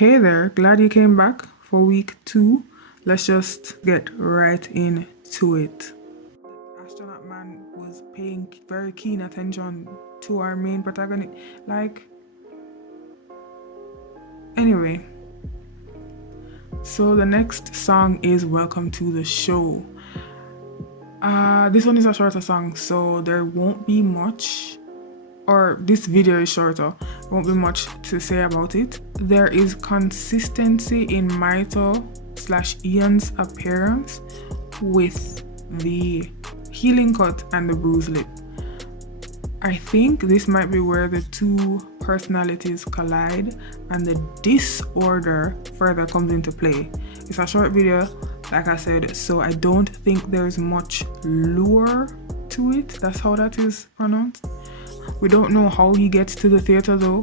Hey there, glad you came back for week 2. Let's just get right into it. The astronaut man was paying very keen attention to our main protagonist. Anyway, so the next song is Welcome to the Show. This one is a shorter song, so there won't be much, or this video is shorter, won't be much to say about it. There is consistency in MITO / IAN's appearance with the healing cut and the bruised lip. I think this might be where the two personalities collide and the disorder further comes into play. It's a short video, like I said, so I don't think there's much lure to it. That's how that is pronounced. We don't know how he gets to the theater though.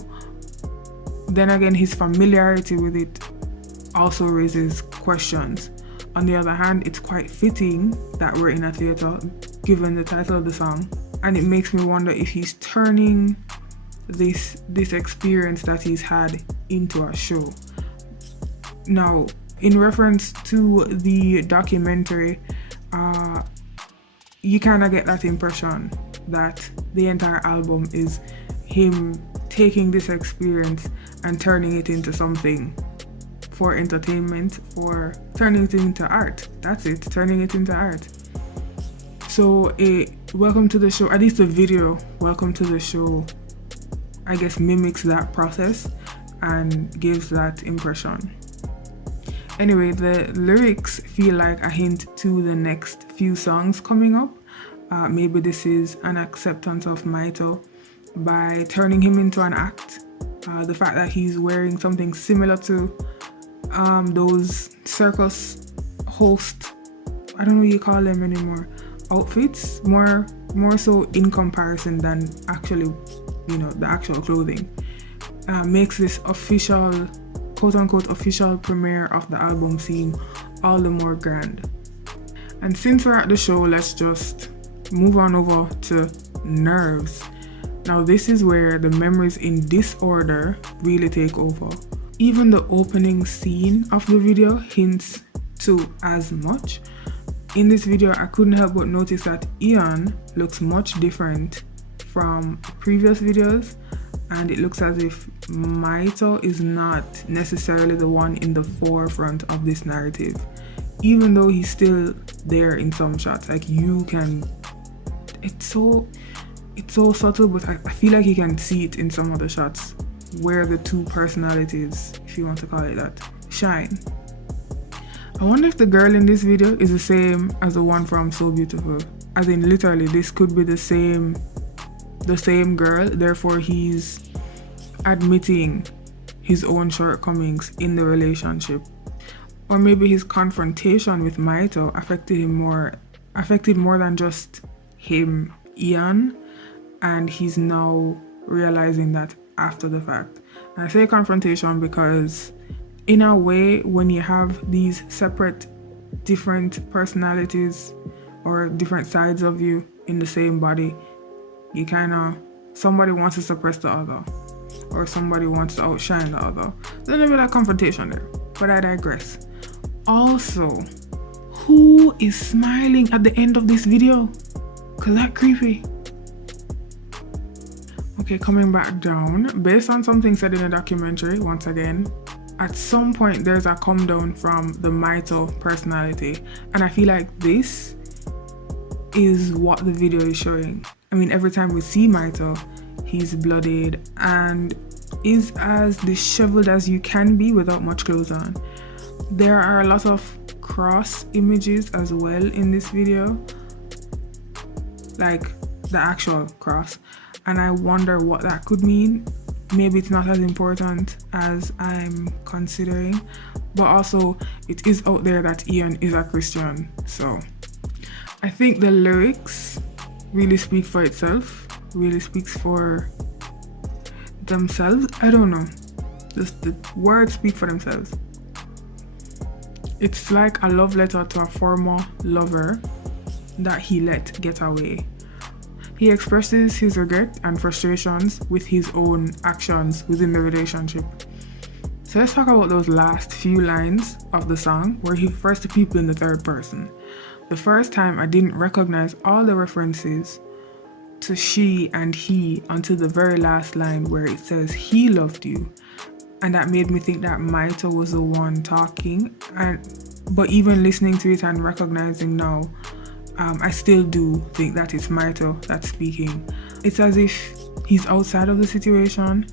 Then again, his familiarity with it also raises questions. On the other hand, it's quite fitting that we're in a theater given the title of the song, and it makes me wonder if he's turning this experience that he's had into a show. Now, in reference to the documentary, you kind of get that impression that the entire album is him taking this experience and turning it into something for entertainment, for turning it into art. That's it, turning it into art. So Welcome to the Show, at least the video Welcome to the Show, I guess mimics that process and gives that impression. Anyway, the lyrics feel like a hint to the next few songs coming up. Maybe this is an acceptance of MITO by turning him into an act. The fact that he's wearing something similar to those circus host, I don't know what you call them anymore, outfits, more so in comparison than actually, the actual clothing, makes this official, quote-unquote official premiere of the album seem all the more grand. And since we're at the show, let's just move on over to Nerves. Now this is where the memories in disorder really take over. Even the opening scene of the video hints to as much. In this video, I couldn't help but notice that IAN looks much different from previous videos, and it looks as if MITO is not necessarily the one in the forefront of this narrative, even though he's still there in some shots. Like, you can, it's so subtle, but I feel like you can see it in some other shots where the two personalities, if you want to call it that, shine. I wonder if the girl in this video is the same as the one from So Beautiful. As in, literally, this could be the same girl, therefore he's admitting his own shortcomings in the relationship. Or maybe his confrontation with MITO affected more than just him, IAN, and he's now realizing that after the fact. And I say confrontation because in a way, when you have these separate, different personalities or different sides of you in the same body, you somebody wants to suppress the other, or somebody wants to outshine the other. There's a bit of confrontation there, but I digress. Also, who is smiling at the end of this video? Cause that's creepy. Okay, coming back down, based on something said in a documentary, once again, at some point there's a come down from the MITO personality, and I feel like this is what the video is showing. I mean, every time we see MITO, he's bloodied and is as disheveled as you can be without much clothes on. There are a lot of cross images as well in this video, like the actual cross, and I wonder what that could mean. Maybe it's not as important as I'm considering, but also it is out there that IAN is a Christian, so I think the lyrics really speak for itself, really speaks for themselves. I don't know, just the words speak for themselves. It's like a love letter to a former lover that he let get away. He expresses his regret and frustrations with his own actions within the relationship. So let's talk about those last few lines of the song where he refers to people in the third person. The first time I didn't recognize all the references to she and he until the very last line where it says he loved you. And that made me think that MITO was the one talking. But even listening to it and recognizing now, I still do think that it's MITO that's speaking. It's as if he's outside of the situation.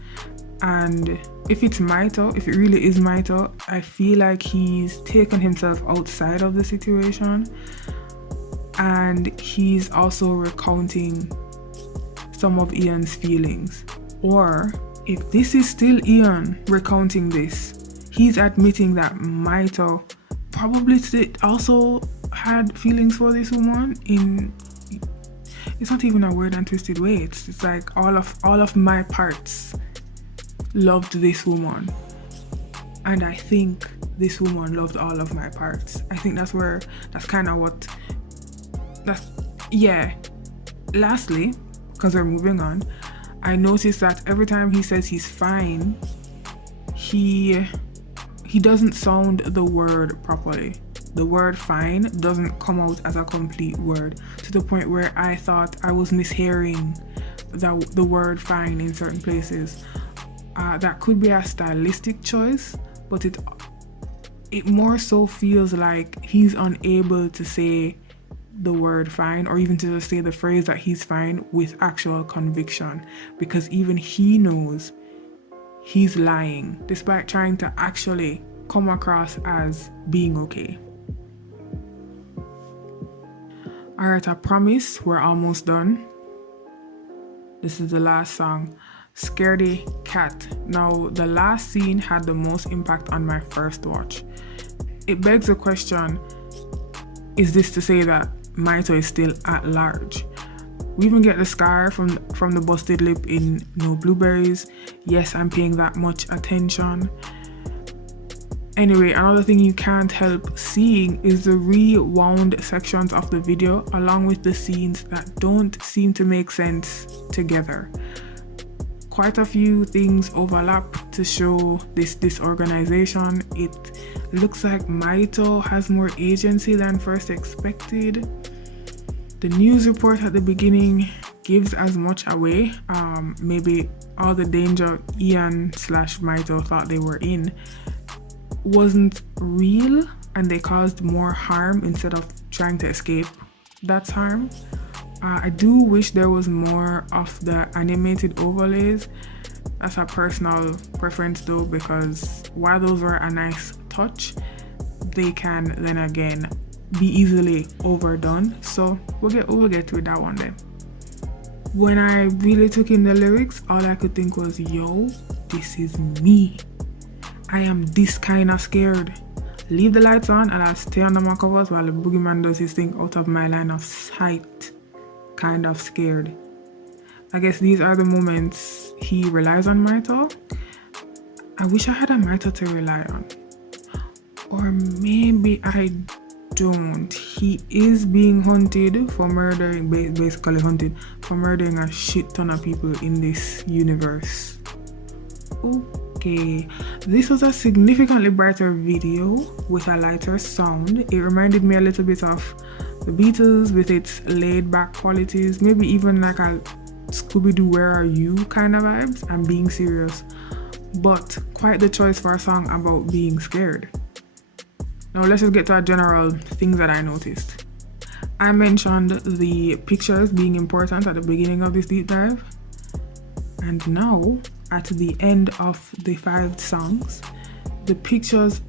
And if it's MITO, if it really is MITO, I feel like he's taken himself outside of the situation. And he's also recounting some of Ian's feelings. Or if this is still Ian recounting this, he's admitting that MITO probably also had feelings for this woman it's not even a weird and twisted way. It's like all of my parts loved this woman, and I think this woman loved all of my parts. I think that's kind of what lastly, because we're moving on, I noticed that every time he says he's fine, he doesn't sound the word properly. The word fine doesn't come out as a complete word, to the point where I thought I was mishearing the word fine in certain places. That could be a stylistic choice, but it more so feels like he's unable to say the word fine, or even to just say the phrase that he's fine with actual conviction, because even he knows he's lying despite trying to actually come across as being okay. Alright, I promise we're almost done. This is the last song, Scardey Cat. Now, the last scene had the most impact on my first watch. It begs the question, is this to say that MITO is still at large? We even get the scar from the busted lip in No Blueberries. Yes, I'm paying that much attention. Anyway, another thing you can't help seeing is the rewound sections of the video, along with the scenes that don't seem to make sense together. Quite a few things overlap to show this disorganization. It looks like MITO has more agency than first expected. The news report at the beginning gives as much away. Maybe all the danger Ian/MITO thought they were in wasn't real, and they caused more harm instead of trying to escape that harm. I do wish there was more of the animated overlays. That's a personal preference though, because while those were a nice touch, they can then again be easily overdone. So we'll get to that one day. When I really took in the lyrics, all I could think was, yo, this is me. I am this kind of scared. Leave the lights on and I'll stay under my covers while the boogeyman does his thing out of my line of sight. Kind of scared. I guess these are the moments he relies on MITO. I wish I had a MITO to rely on. Or maybe I don't. He is being hunted for murdering, basically hunted for murdering a shit ton of people in this universe. Okay, this was a significantly brighter video with a lighter sound. It reminded me a little bit of the Beatles with its laid back qualities, maybe even like a Scooby-Doo Where Are You kind of vibes. I'm being serious, but quite the choice for a song about being scared. Now let's just get to our general things that I noticed. I mentioned the pictures being important at the beginning of this deep dive, and now at the end of the 5 songs, the pictures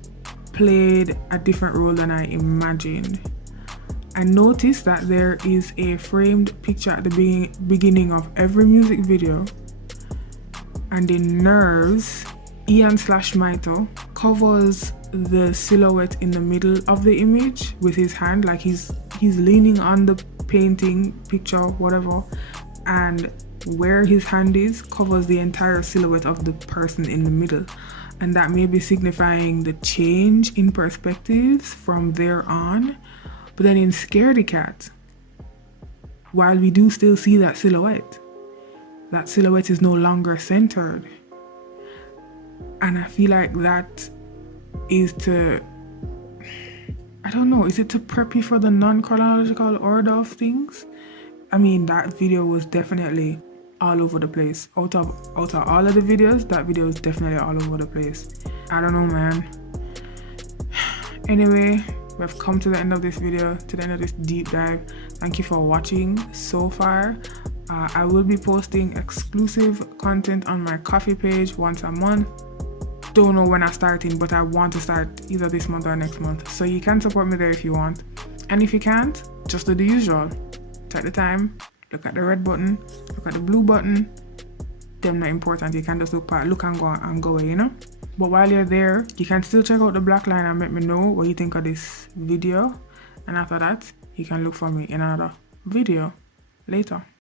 played a different role than I imagined. I noticed that there is a framed picture at the beginning of every music video, and in Nerves, Ian/MITO covers the silhouette in the middle of the image with his hand, like he's leaning on the painting, picture, whatever, and where his hand is covers the entire silhouette of the person in the middle, and that may be signifying the change in perspectives from there on. But then in Scardey Cat, while we do still see that silhouette is no longer centered. And I feel like that is to, I don't know, is it to prep you for the non-chronological order of things? I mean, that video was definitely all over the place. Out of all of the videos, that video is definitely all over the place. I don't know, man. Anyway, we've come to the end of this video, to the end of this deep dive. Thank you for watching so far. I will be posting exclusive content on my coffee page once a month. Don't know when I'm starting, but I want to start either this month or next month. So you can support me there if you want. And if you can't, just do the usual. Take the time, look at the red button, look at the blue button. Them not important. You can just look and go away, you know? But while you're there, you can still check out the black line and let me know what you think of this video. And after that, you can look for me in another video later.